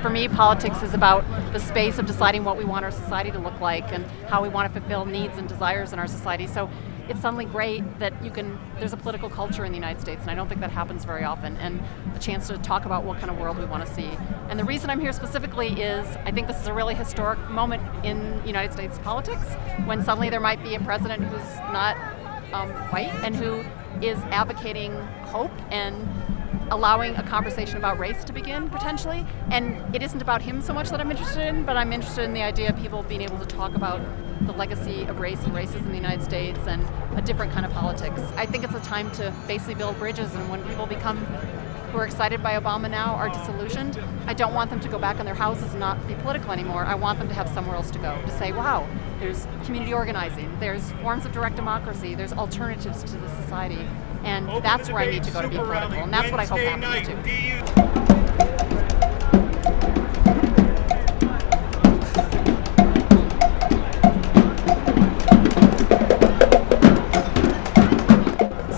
For me, politics is about the space of deciding what we want our society to look like and how we want to fulfill needs and desires in our society. So it's suddenly great that there's a political culture in the United States, and I don't think that happens very often, and a chance to talk about what kind of world we want to see. And the reason I'm here specifically is I think this is a really historic moment in United States politics, when suddenly there might be a president who's not white and who is advocating hope and allowing a conversation about race to begin, potentially. And it isn't about him so much that I'm interested in, but I'm interested in the idea of people being able to talk about the legacy of race and racism in the United States and a different kind of politics. I think it's a time to basically build bridges, and when people who are excited by Obama now are disillusioned, I don't want them to go back in their houses and not be political anymore. I want them to have somewhere else to go, to say, wow, there's community organizing, there's forms of direct democracy, there's alternatives to the society. And that's where I need to go to be political, and that's what I hope happens too.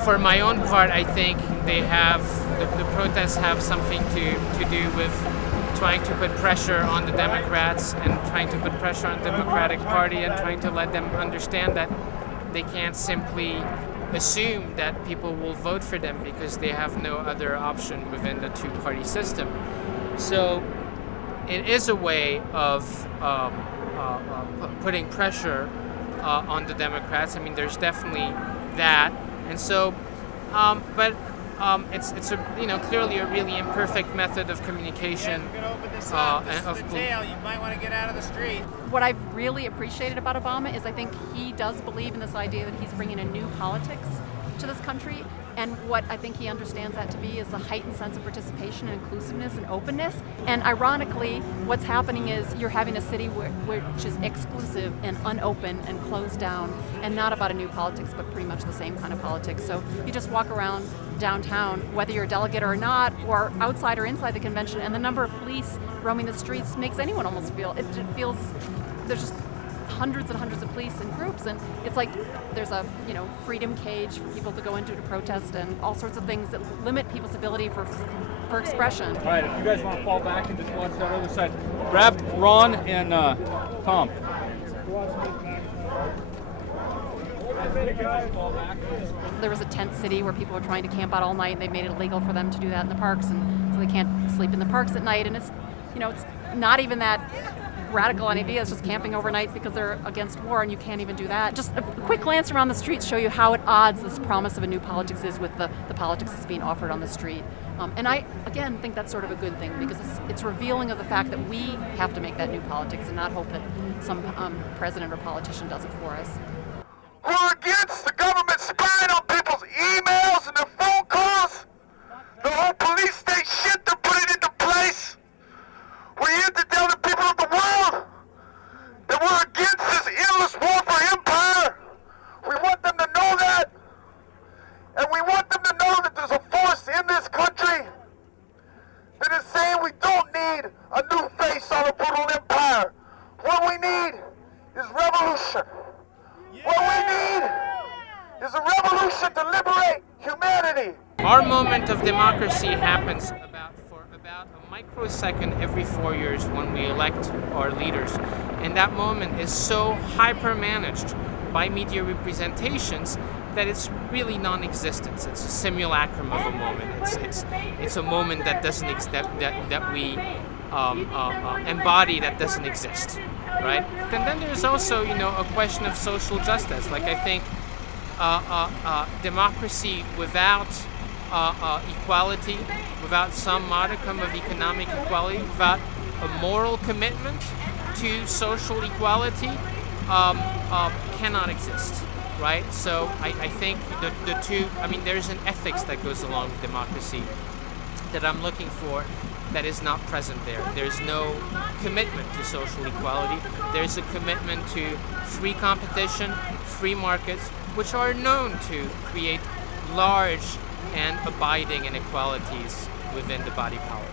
For my own part, I think the protests have something to do with trying to put pressure on the Democrats and trying to put pressure on the Democratic Party and trying to let them understand that they can't simply assume that people will vote for them because they have no other option within the two-party system. So it is a way of putting pressure on the Democrats. I mean, there's definitely that, and so, it's clearly a really imperfect method of communication. You might want to get out of the street. What I've really appreciated about Obama is I think he does believe in this idea that he's bringing a new politics to this country, and what I think he understands that to be is a heightened sense of participation and inclusiveness and openness. And ironically, what's happening is you're having a city which is exclusive and unopen and closed down, and not about a new politics, but pretty much the same kind of politics. So you just walk around downtown, whether you're a delegate or not, or outside or inside the convention, and the number of police roaming the streets makes anyone almost feel, it feels, there's just hundreds and hundreds of police in groups, and it's like there's a freedom cage for people to go into to protest, and all sorts of things that limit people's ability for expression. All right, if you guys want to fall back and just watch that other side, grab Ron and Tom. There was a tent city where people were trying to camp out all night, and they made it illegal for them to do that in the parks, and so they can't sleep in the parks at night. And it's not even that radical an idea. It's just camping overnight because they're against war, and you can't even do that. Just a quick glance around the streets show you how at odds this promise of a new politics is with the politics that's being offered on the street. And I, again, think that's sort of a good thing, because it's revealing of the fact that we have to make that new politics and not hope that some president or politician does it for us. We're against the government spying on people's emails and their phone calls. The whole police state shit to put it into place. We're here to tell the people of the world that we're against this endless war for empire. We want them to know that. And we want them to know that there's a force in this country that is saying we don't need a new face on a brutal empire. What we need is revolution. What we need is a revolution to liberate humanity. Our moment of democracy happens for about a microsecond every 4 years when we elect our leaders. And that moment is so hyper-managed by media representations that it's really non-existent. It's a simulacrum of a moment. It's a moment that doesn't that we embody, that doesn't exist, right? And then there's also a question of social justice. Like, I think democracy without equality, without some modicum of economic equality, without a moral commitment to social equality, cannot exist, right? So I think the two, there's an ethics that goes along with democracy that I'm looking for that is not present there. There's no commitment to social equality. There's a commitment to free competition, free markets, which are known to create large and abiding inequalities within the body politic.